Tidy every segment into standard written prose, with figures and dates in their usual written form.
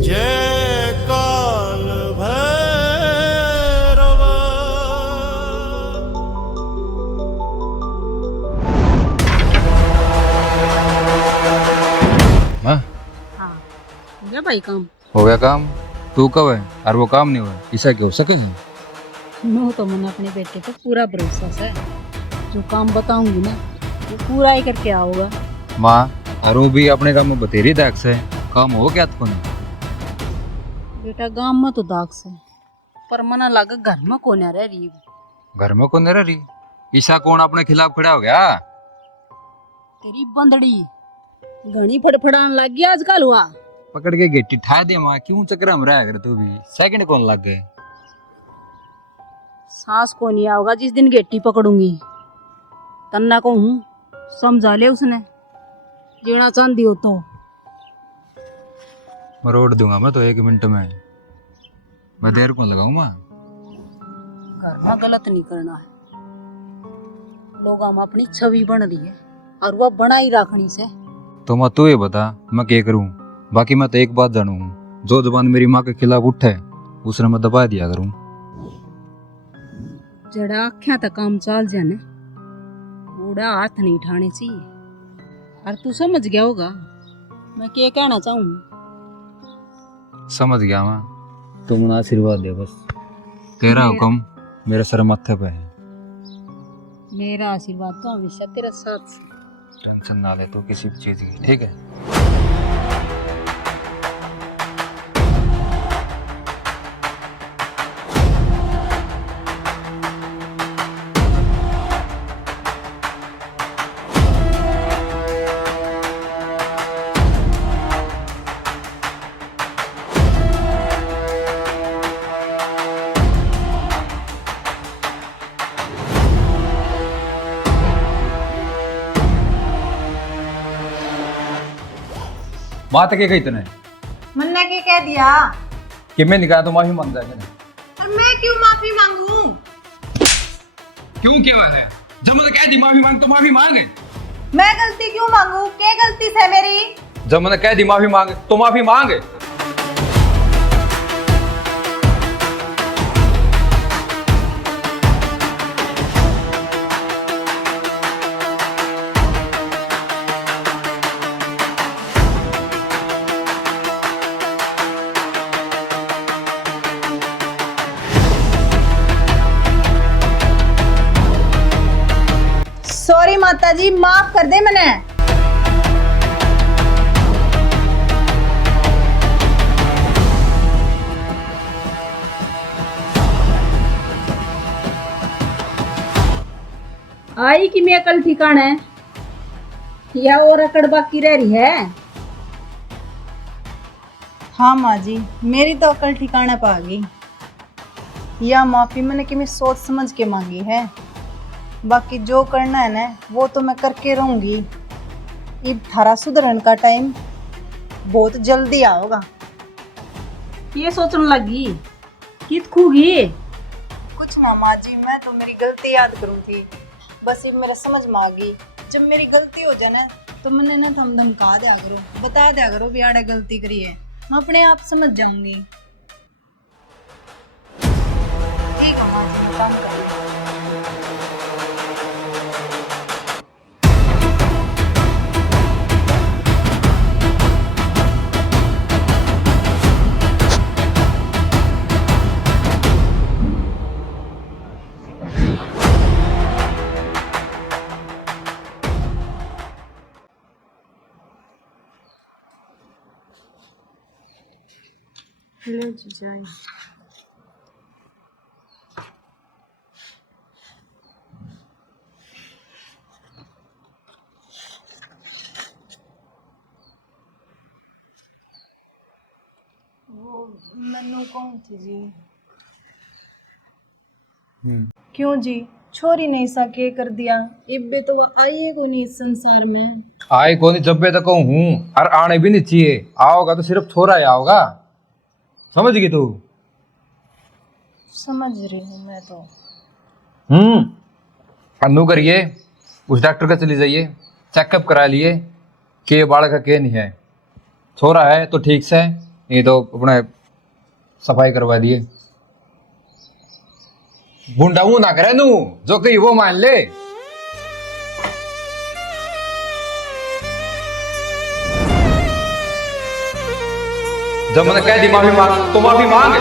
जय काल भैरव। हाँ हाँ हो गया भाई काम। हो गया काम। तू कब है और वो काम नहीं हुआ, ऐसा क्या हो सके है? नो तो मैंने अपने बेटे पे पूरा भरोसा है। जो काम बताऊंगी ना वो पूरा ही करके आओगा। माँ और वो भी अपने काम में बतेरी दाग से काम हो क्या तुमने? बेटा गांव में तो दाग से पर मना लगा घर में कौन रह रही है। घर में कौन रह रही? ईशा कौन अपने खिलाफ खड़ा हो गया? तेरी बंदड़ी घनी फड़फड़ान लग गया आजकल हुआ। पकड़ के गेटी ठा दे माँ, क्यों चक्कर में रहा कर तू भी? सेकंड कौन लग गए? सांस को नहीं आओगा जिस दिन गेटी पकड़ूंगी। तन्ना को हूँ समझा ले उसने जीना चांदी हो तो। मैं रोड दूंगा मैं तो 1 मिनट में। मैं देर कौन लगाऊं माँ? घर में गलत नहीं करना है। लोग हम अपनी छवि बन रही है और वह बना ही रखनी से। तो माँ तू ये बता मैं क्या करूं? बाकी मैं तो एक बात जानू हूं, जो जबान मेरी माँ के खिलाफ उठे उसने मैं दबा दिया करूं। जड़ा आख्या तक काम चल जाने बूढ़ा हाथ नहीं उठाने चाहिए। और तू समझ गया होगा मैं क्या कहना चाहूँ। समझ गया मैं। तू मुझे आशीर्वाद दे बस। तेरा हुक्म मेरे सर माथे पे है। मेरा आशीर्वाद तो हमेशा तेरे साथ। टेंशन ना ले तू किसी भी चीज की, ठीक है? बात क्या कही तूने? मन्ना के कह दिया। कि मैं निकाह तो माफी मांग जाएगा? और मैं क्यों माफी मांगूं? क्यों क्या है? जब मैंने कह दी माफी मांग तो माफी मांगे। मैं गलती क्यों मांगूं? क्या गलती है मेरी? जब मैंने कह दी माफी मांगे तो माफी मांगे। सॉरी माता जी, माफ कर दे मैंने। आई कि मैं कल ठिकाना है या और अकड़ बाकी रह रही है। हाँ माँ जी, मेरी तो अकल ठिकाना पा गई। या माफी मैंने कि मैं सोच समझ के मांगी है। बाकी जो करना है ना वो तो मैं करके रहूंगी। इब थारा सुधरन का टाइम बहुत जल्दी आओगा। ये सोचने लगी कित खूगी। कुछ ना माँ जी, मैं तो मेरी गलती याद करूँ थी। बस ये मेरा समझ में आ गई। जब मेरी गलती हो जाए ना तो मैंने ना थम धमका दिया करो, बता दिया करो भी आड़े गलती करी है। मैं अपने आप समझ जाऊंगी। ठीक है माँ जी, काम करिए। ले जी जाए। वो मैनू कौन थी जी? क्यों जी, छोरी नहीं सके कर दिया। इब्बे तो वो आई है कोई नहीं इस संसार में। आए कौन जब तक हूँ और आने भी नहीं चाहिए। आओगा तो सिर्फ छोरा ही आओगा, समझ गई तू? समझ रही हूँ मैं तो। अन्नू करिए, उस डॉक्टर का चली जाइए, चेकअप करा लिए, के बालक का के नहीं है। छोरा है तो ठीक से, ये तो अपने सफाई करवा दिए। गुंडा मुंह ना करे नू, जो कही वो मान ले। जब मैंने कह दी माफी मांग तो माफी मांग।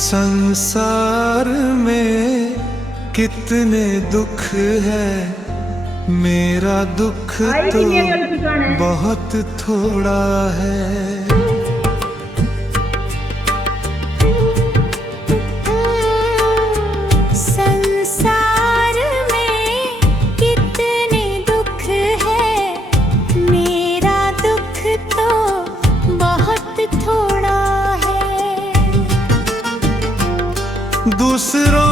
संसार में कितने दुख है, मेरा दुख तो बहुत थोड़ा है। संसार में कितने दुख है, मेरा दुख तो बहुत थोड़ा है। दूसरों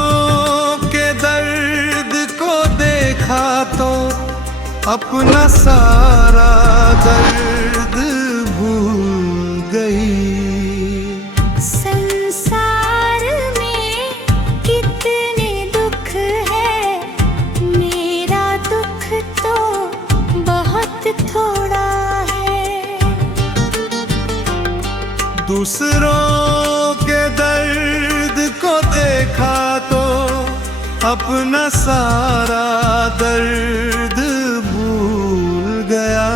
के दर्द को देखा तो अपना सारा दर्द भूल गई। संसार में कितने दुख है, मेरा दुख तो बहुत थोड़ा है। दूसरों के दर्द को देखा तो अपना सारा दर्द भूल गया।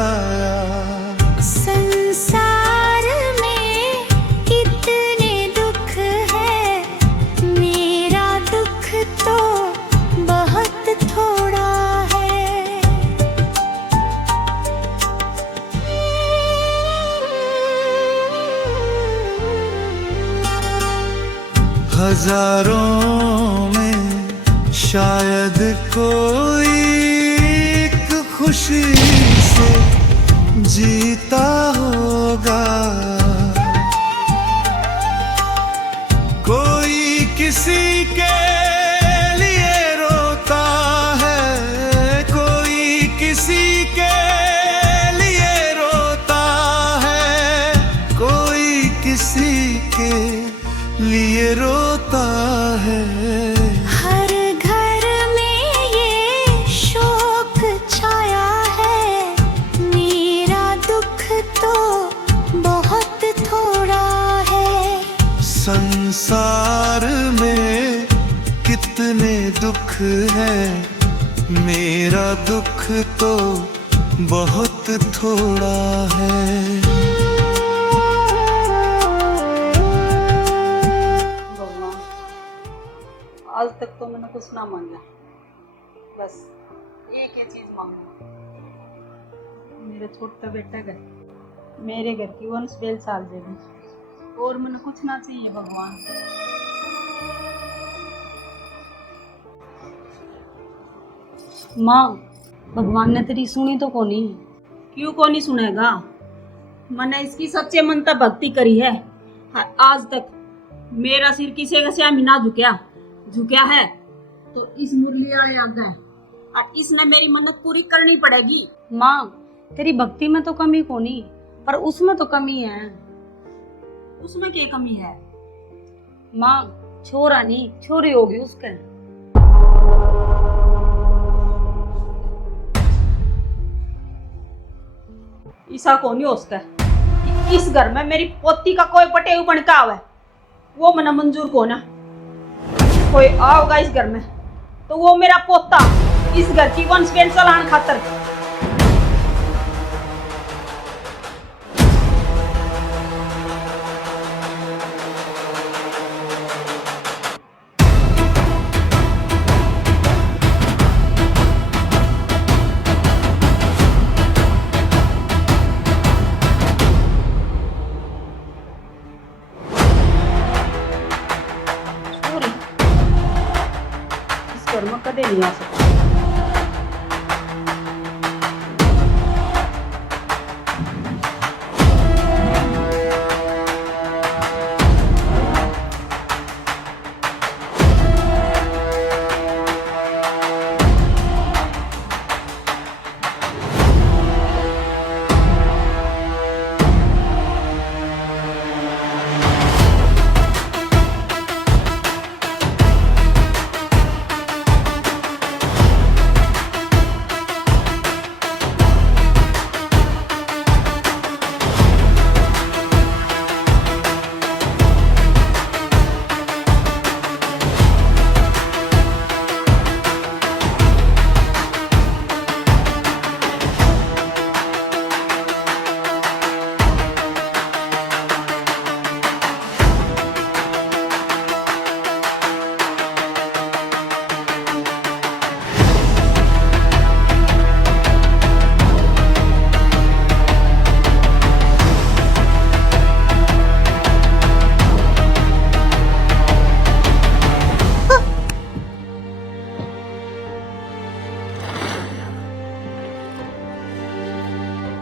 संसार में कितने दुख है, मेरा दुख तो बहुत थोड़ा है। हजारों में शायद कोई एक खुशी से जीता होगा, कोई किसी के लिए रोता है, कोई किसी के लिए रोता है, कोई किसी के लिए रोता है। हर घर में ये शोक छाया है, मेरा दुख तो बहुत थोड़ा है। संसार में कितने दुख है, मेरा दुख तो बहुत थोड़ा है। आज तक तो मैंने कुछ ना मांगा, बस एक ही चीज मांगा, मेरा छोटा बेटा घर, मेरे घर की वंश बेल चाल देगी, और मैंने कुछ ना चाहिए भगवान। माँ, भगवान ने तेरी सुनी तो कोनी? क्यों कोनी सुनेगा? मैंने इसकी सच्चे मन तक भक्ति करी है, आज तक मेरा सिर किसी का श्याम ना झुकया है तो इस मुरली वाले आगा है, और इसने मेरी मन्नत पूरी करनी पड़ेगी। माँ, तेरी भक्ति में तो कमी कोनी, पर उसमें तो कमी है। उसमें क्या कमी है? माँ, छोरा नहीं छोरी होगी उसके। ऐसा कौन हो उसका कि इस घर में मेरी पोती का कोई पटे बनका आवे, वो मना मंजूर को ना। कोई आओगा इस घर में तो वो मेरा पोता इस घर की वंश बेल चलान खातर। घर में कदे नहीं आ सकता।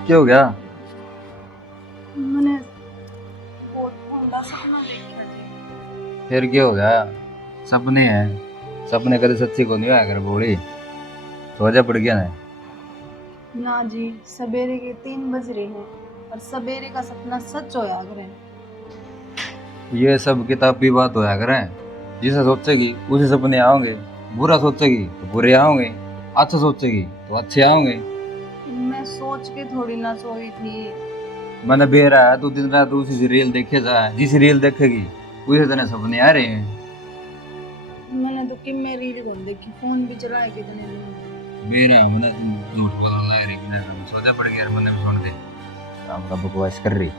क्या हो गया? मैंने बहुत ठंडा सपना देखा जी। फिर क्या हो गया? सपने हैं, सपने कभी सच्ची को नहीं होया कर बोली। तो वजह पड़ गया ना। ना जी, सवेरे के 3 बज रहे हैं और सवेरे का सपना सच होया करे। ये सब किताब की बात होया करे। जिसे सोचेगी उसे सपने आओगे, बुरा सोचेगी तो बुरे आओगे, अच्छा सोचेगी तो अच्छे आओगे। मैं सोच के थोड़ी ना सोई थी। मैंने बेरा है तू दिन रात उसी से रील देखे जा, जिस रील देखेगी उसे तेने सपने आ रहे हैं। मैंने तो कि मेरी रील कौन देखी, फोन भी चलाया कितने दिन। मेरा मैंने झूठ बोलने लग रही बिना सोचा पड़ गया। मैंने भी सुन दे काम का बकवास कर रही।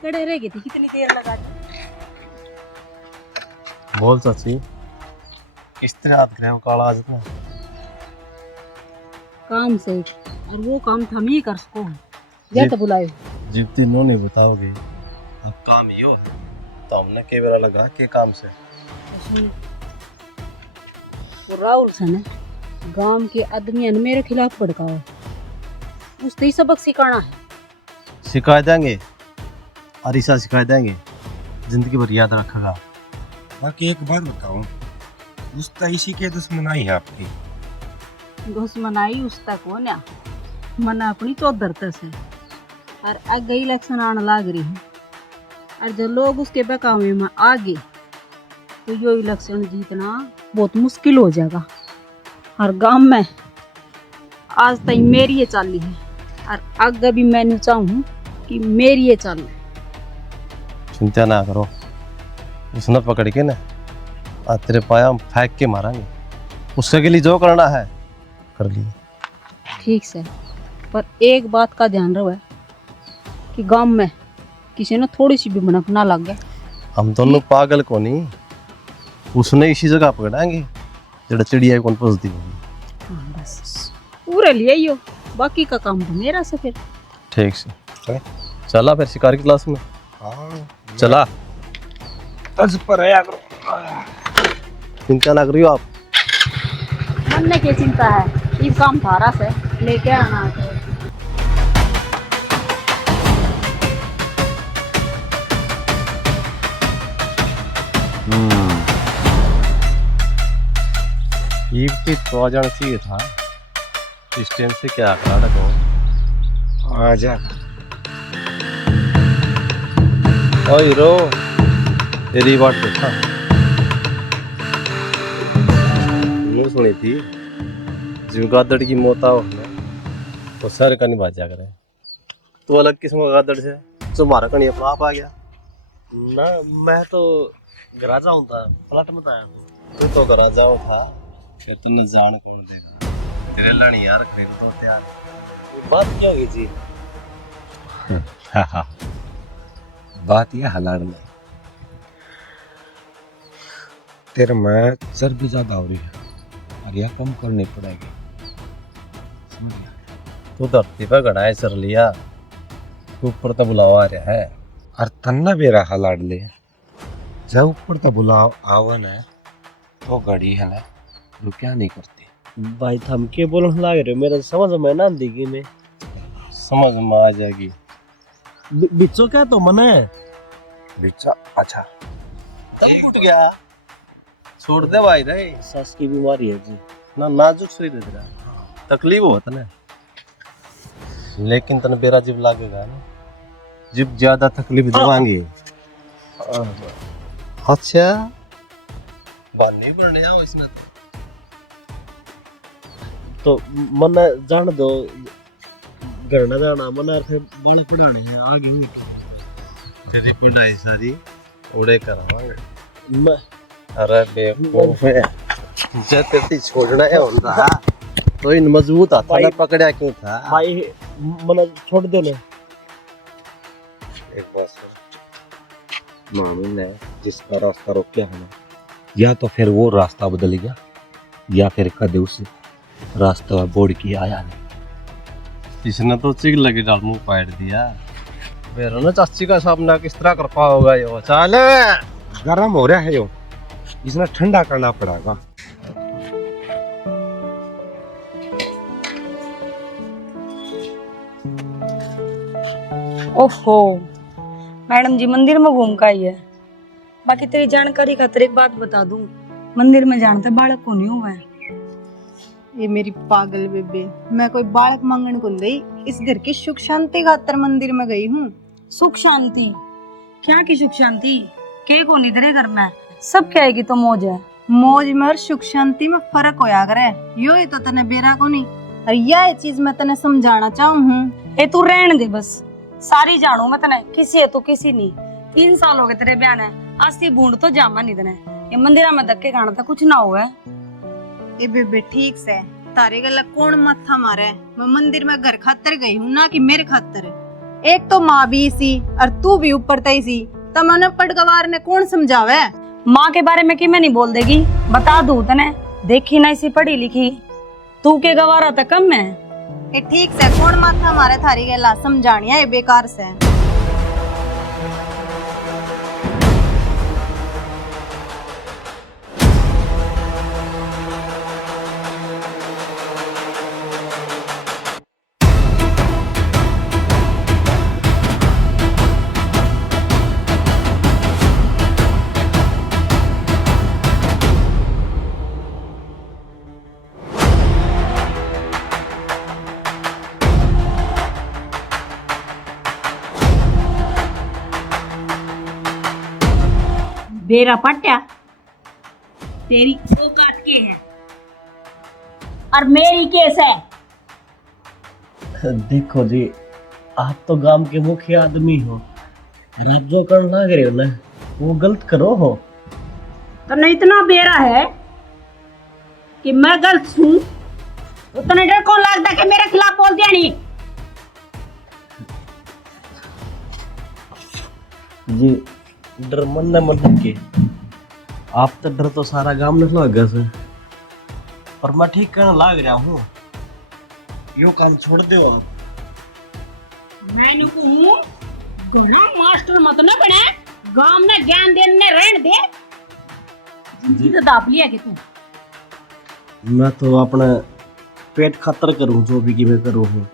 खड़े रह गई थी कितनी देर लगा दी। बोल चाची, किस तरह याद करें वो काला आज ना? काम से और वो काम तो हम ही कर सको। जा तो बुलायो। जितनी नो नहीं बताओगे अब काम यो है तो हमने के बेरा लगा के काम से वो राहुल से ने गांव के आदमी ने मेरे खिलाफ भड़काओ। उसने ही सबक सिखाना है। सिखा देंगे, अरिसा सिखा देंगे, जिंदगी भर याद रखेगा। बाकी एक बात बताऊं, उसका इसी के दुश्मनाई है आपकी। दुश्मनाई उस तक हो ना, मन अपनी चौधर से और आगे इलेक्शन आने लग रही है और जो लोग उसके बहकावे में आ गए तो यो इलेक्शन जीतना बहुत मुश्किल हो जाएगा। और गांव में आज तक मेरी ये चाली है और आगे भी मैंने चाहूँ कि मेरी ये चाली। चिंता ना करो, उसने पकड़ के ना आज तेरे पाया हम फेंक के मारेंगे। उसके के लिए जो करना है कर लिए। ठीक से, पर एक बात का ध्यान रहो है कि गांव में किसी ने थोड़ी सी भी भनक ना लग गया। हम दोनों पागल को नहीं, उसने इसी जगह पकड़ाएंगे जड़ा चिड़िया कौन पसती होगी। हाँ बस पूरे लिए ही हो, बाकी का काम तो मेरा से फिर। ठीक से चला फिर शिकार की क्लास में। हाँ, चला, तज पर है करो। चिंता ना करियो आप। मन में क्या चिंता है, ये काम थारा से लेके आना है। ये भी तो आ जाना चाहिए था। इस टाइम से क्या करा रखो। आ जा। ओ हीरो, तेरी बात देखा नहीं सुनी थी। जो गादड़ की मौत आओ तो सर का नहीं बाजा करे। तो अलग किस्म का गादड़ से जो मारा कहीं अपना आप आ गया ना। मैं तो गराजा हूँ था, फ्लैट में आया हूँ। तू तो गराजा हूँ था, फिर तूने जान कौन देगा तेरे लानी यार खरीद तो तैयार। ये बात क्या होगी जी? बात यह हलाल में तेरे में चर्बी ज्यादा हो रही है और यह कम करनी पड़ेगी, समझ गया? तू धरती पर गड़ाए सर लिया, ऊपर तो बुलावा आ रहा है। और तन्ना बेरा हलाड़ ले जब ऊपर तो बुलाव आवन है तो गड़ी है ना, तू क्या नहीं करती। भाई थम के बोलने लग रहे हो, मेरा समझ में ना दिगी में समझ में आ जाएगी। बिच्छो क्या तो मन है बिचा। अच्छा टूट गया, छोड़ दे भाई रे। सांस की बीमारी है जी ना, नाजुक शरीर है तेरा, तकलीफ होता ना। लेकिन तने बेरा जिब लागेगा ना, जिब ज्यादा तकलीफ दिवाएंगे। अच्छा बानी बनने आओ इसमें तो मन जान दो। गरना जाना मन फिर बड़े पढ़ाने हैं आगे हुई तेरी पढ़ाई सारी उड़े करावांगे मैं। अरे बेवकूफ है। जब तेरी छोड़ना है होता तो इन मजबूत हाथ ना पकड़ा क्यों था भाई मन छोड़ दो ना एक बात सुन, मामी ने जिसका रास्ता रोका है ना, या तो फिर वो रास्ता बदल गया या फिर कदे उस रास्ता बोर्ड की आया नहीं। इसने तो चिक लगी डाल मुंह पाड़ दिया मेरा ना चाची का सामना किस तरह कर पाओगा यो चल गर्म हो रहा है यो, इसने ठंडा करना पड़ेगा। ओहो मैडम जी मंदिर में घूम का ही है। बाकी तेरी जानकारी खातिर एक बात बता दूं, मंदिर में जानते बालक को नहीं हुआ है। ये मेरी पागल बेबे, मैं कोई बालक मांगने को नहीं, इस घर की सुख शांति खातर मंदिर में गई हूँ। सुख शांति? क्या की सुख शांति? के को नहीं तेरे घर में सब कहेगी तो मौज है। मौज में और सुख शांति में फर्क होया करे, यो ही तो तने बेरा को नहीं। और यह चीज मैं तने समझाना चाहूँ हूँ। ए तू रहने दे बस, सारी जानू मैं तने, किसी है तो किसी नहीं। 3 साल हो गए तेरे ब्याह ने, अस्सी बूंद तो जामा नहीं तने। ये मंदिरा में धक्के खाना था कुछ ना हुआ। ए बेबे ठीक से, तारे गला कौन माथा मारे, मैं मंदिर में घर खातर गई हूँ ना कि मेरे खातर। एक तो माँ भी सी और तू भी ऊपर तई सी, तमने पटगवार ने कौन समझावे। माँ के बारे में कि मैं नहीं बोल देगी, बता दू तने, देखी ना इसी पढ़ी लिखी, तू के गवारा तक कम है। ए ठीक से, कौन माथा मारे थारी गला, समझानिया ये बेकार से। बेरा पट्या तेरी औकात के है और मेरी केस है। देखो जी आप तो गांव के मुख्य आदमी हो, आप जो करना लग रहे हो ना वो गलत करो हो। तो नहीं इतना बेरा है कि मैं गलत हूँ, उतना डर कौन लगता कि मेरे खिलाफ बोल दिया नहीं। जी डर मन न के आप तो डर तो सारा गांव न लगा से, पर मैं ठीक करने लाग रहा हूँ, यो काम छोड़ दो आप। मैंने कहूँ घना मास्टर मत न बने, गांव में ज्ञान देने रहने दे। जिंदगी तो दाप लिया कि तू। मैं तो अपना पेट खातर करूँ जो भी कि मैं करूँ हूँ।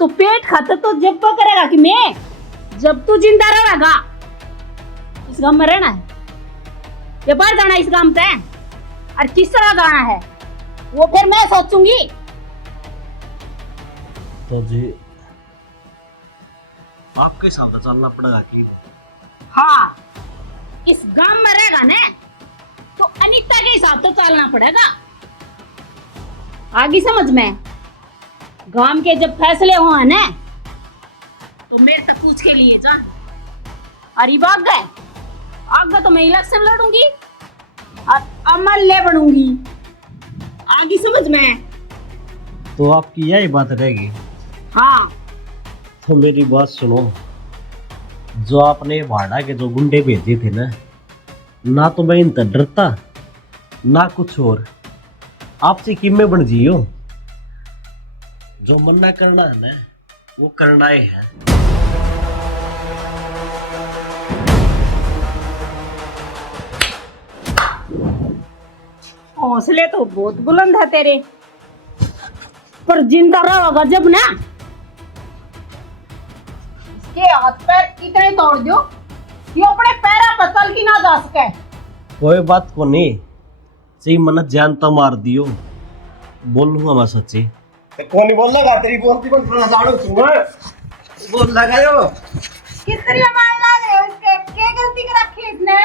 तो पेट खातर तो जब तो करेगा कि मैं, जब तू जिंदा रहेगा। इस गांव में रहना है या बाहर जाना इस गांव से, और किस तरह जाना है वो फिर मैं सोचूंगी। तो जी आपके हिसाब से चलना पड़ेगा कि हाँ, इस गांव में रहेगा ना तो अनीता के हिसाब से चलना पड़ेगा। आगे समझ में, गांव के जब फैसले हुए ना तो मेरे से पूछ के लिए जा। अरे भाग गए आगे तो मैं इलेक्शन लड़ूंगी और एमएलए बनूंगी। आगे समझ में। तो आपकी यही बात रहेगी। हाँ तो मेरी बात सुनो, जो आपने भाड़ा के जो गुंडे भेजे थे ना तो मैं इनसे डरता ना कुछ और, आपसे किम्मे बन जियो। जो मन्ना करना है ना वो करना ही है। हौसले तो बहुत बुलंद है तेरे, पर जिंदा रहोगा जब ना। इसके हाथ पैर इतने तोड़ दो कि अपने पैरा पर चल की ना जा सके। कोई बात को नहीं, सही मन जान तो मार दियो, बोलूंगा मैं सच्ची। कौन नहीं बोल लगा तेरी बोलती को थोड़ा दाड़ो सुन बोल लगायो। किस तरह मार ला रहे हो इसके, क्या गलती कर रखी है इसने।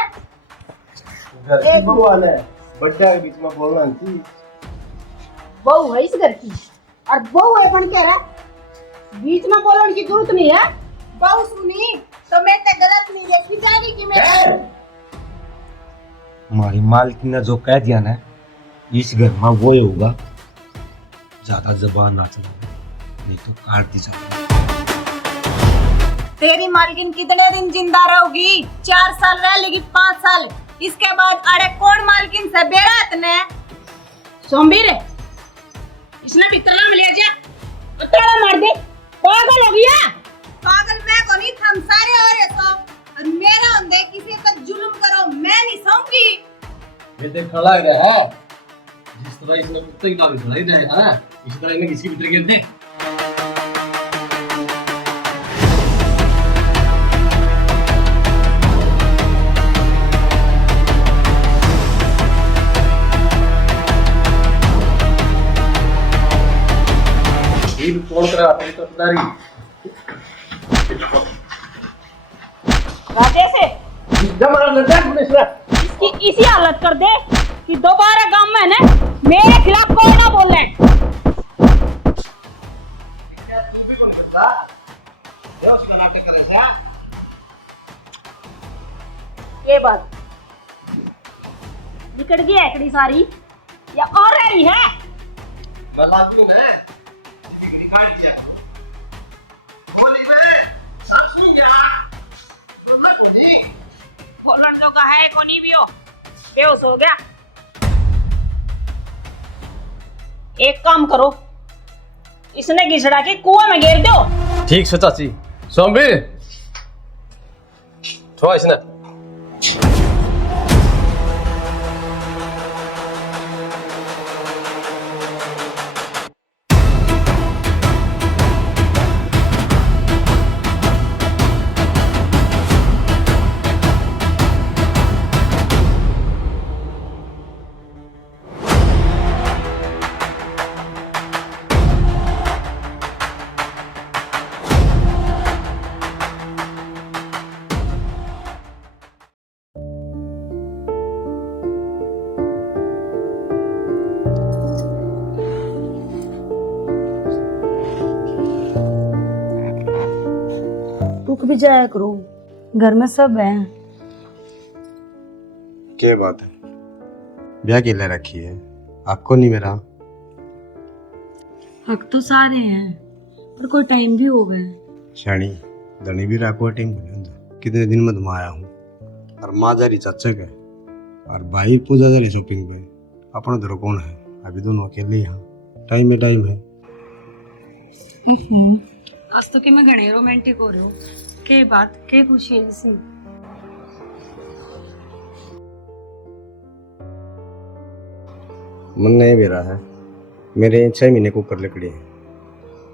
घर की बहू वाला है, बच्चा के बीच में बोलना चाहिए। बहू है इस घर की और बहू है बन के रहा, बीच में बोलने की जरूरत नहीं है। बहू सुनी तो मैं तो गलत नहीं देखी जाएगी कि मैं। हमारी मालकिन ने जो कह दिया ना इस घर में वो ही होगा, ज्यादा जबान ना चलाओ, नहीं तो काट दी जाओ। तेरी मालकिन कितने दिन जिंदा रहोगी? 4 साल रह लेगी, 5 साल, इसके बाद अरे कौन मालकिन से बेरात ने सोमबीर इसने भी तला में ले जा, तला मार दे। पागल हो गया? पागल मैं को नहीं, हम सारे और ये सो, और मेरा होंदे किसी पर जुल्म करो मैं नहीं सहूंगी। ये देख खड़ा है, जिस तरह इसने कुत्ते की नाक चढ़ाई दे है, इसी तरह इन्हें किसी भी तरीके दे। ये कौन करा अपनी तरफदारी? राजे से जमा लड़का पुलिस रे, इसकी इसी हालत कर दे कि दोबारा गांव में ना मेरे खिलाफ कोई ना बोले। तू भी कौन करता? ये उसका नाटक करे क्या? ये बात निकट गई है एकड़ी सारी या और रही है? मैं लागू ना डिग्री काट दिया होली में सब सुन गया सुनना कोनी बोलन जो का है कोनी भी हो बेहोश हो गया। एक काम करो, इसने घिसड़ा के कुआं में गिर दो। ठीक से चाची। सोमबीर थोड़ा इसने रुक भी जाया करो, घर में सब है। क्या बात है, ब्याह के लिए रखी है आपको नहीं मेरा? हक तो सारे हैं पर कोई टाइम भी हो गए। शानी धनी भी राको टीम बोले कितने दिन में तुम आया हूँ, और माँ जा रही चाचा के और भाई पूजा जा रही शॉपिंग पे। अपना धरो कौन है, अभी दोनों अकेले यहाँ, टाइम में टाइम है। आज तो कि मैं घने रोमांटिक हो रही हूँ, के बात के खुशी है इसी। मन नहीं बेरा है मेरे, 6 महीने कुकर लकड़ी है,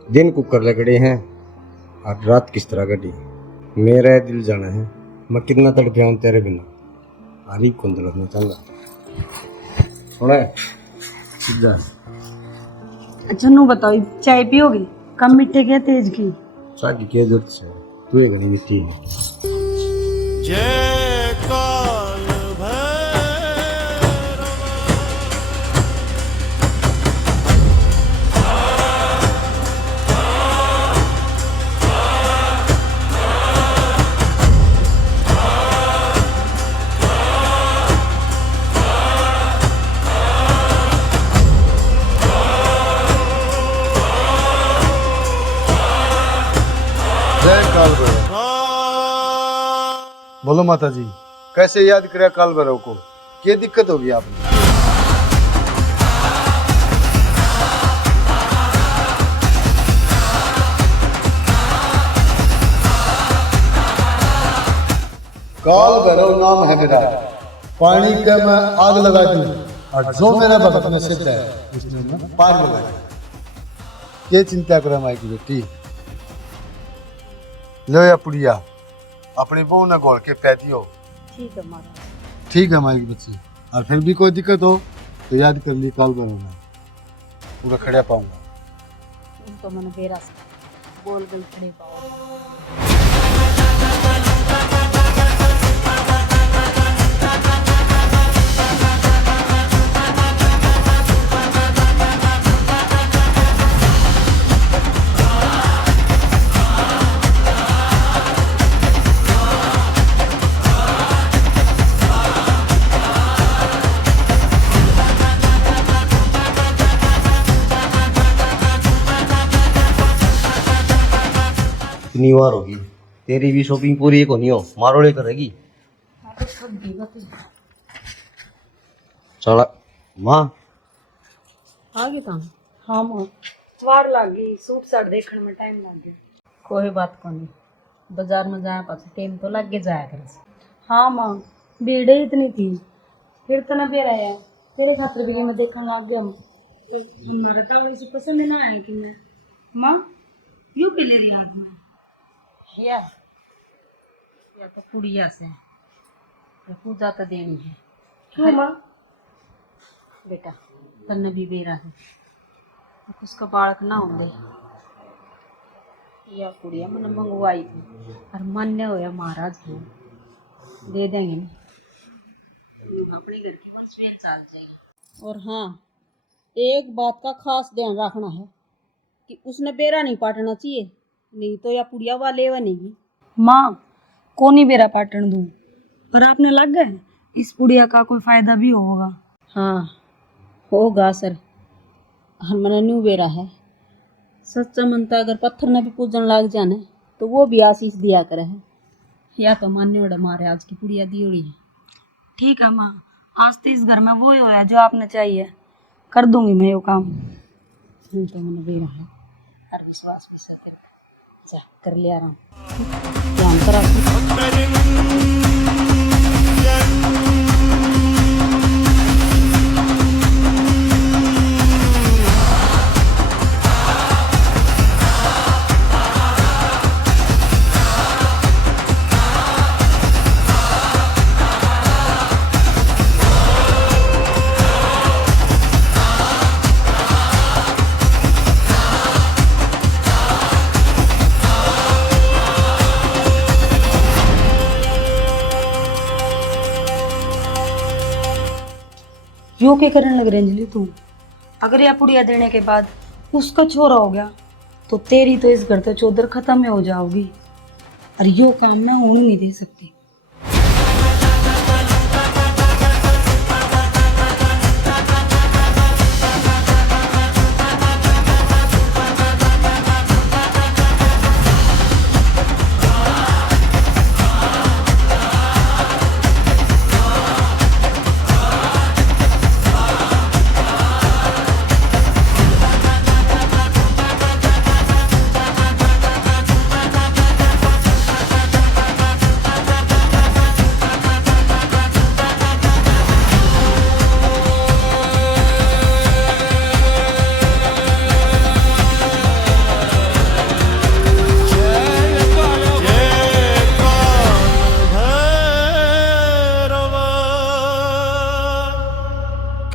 दिन कुकर लकड़ी हैं और रात किस तरह कटी। मेरा दिल जाना है मैं कितना तड़प हूँ तेरे बिना, हरी कुंदलत में चल सुना सीधा। अच्छा नू बताओ, चाय पियोगी? कम मीठे के तेज की? चाय की क्या जरूरत है, तू ये घनी मिट्टी है। जय काल बोलो माता जी, कैसे याद करा काल भैरव को, क्या दिक्कत होगी आपने? काल भैरव नाम है मेरा, पानी का मैं आग लगा दूं और जो मेरा भक्त में सिद्ध है उसमें मैं पार लगा दूं। क्या चिंता करो माई की बेटी, लो या पुड़िया अपनी बहू ने घोल के पै दियो। ठीक है माता। ठीक है हमारी बच्ची, और फिर भी कोई दिक्कत हो तो याद कर ली काल भैरव में, पूरा खड़ा पाऊंगा। तो मैंने बेरा से बोल गल खड़े पाओ। कितनी बार होगी, तेरी भी शॉपिंग पूरी एक होनी हो, मारोड़े करेगी। चला माँ आ गए काम। हाँ माँ, वार लाग गई, सूट साट देखने में टाइम लग गया। कोई बात को नहीं, बाजार में जाए पास टाइम तो लग के जाया कर। हाँ माँ, भीड़ ही इतनी थी, फिर तो ना भी रहा तेरे खातर भी मैं देखने लग गया। हमारे तो से पसंद ना आए कि मैं माँ यूं पे ले रही हाथ में या तो कुड़िया से या पूजा तो देनी है। क्यों माँ? बेटा तन्ने भी बेरा है, अब उसका बालक ना होंगे या कुड़िया मैंने मंगवाई थी और मान्य होया महाराज को दे देंगे ना, अपने घर की मंसूबे चाल जाएगी। और हाँ, एक बात का खास ध्यान रखना है कि उसने बेरा नहीं पाटना चाहिए, नहीं तो या पुड़िया वाले बनेगी। माँ कोनी बेरा पाटन दूँ, पर आपने लग गए इस पुड़िया का कोई फायदा भी होगा। हाँ होगा सर, हमने न्यू बेरा है। सच्चा मनता अगर पत्थर ने भी पूजन लाग जाने तो वो भी आशीष दिया करे है, या तो मान्य ओड़ा मारे आज की पुड़िया दी उड़ी है। ठीक है माँ, आज तो इस घर में वो ही होया जो आपने चाहिए, कर दूंगी मैं ये काम। तो मैंने बेरा है और विश्वास भी से जा कर लिया आराम, ध्यान करा। यो क्या करने लग रही अंजलि तू? अगर यह पुड़िया देने के बाद उसका छोरा हो गया तो तेरी तो इस घर तो चौधर खत्म में हो जाओगी, और यो काम मैं होने नहीं दे सकती।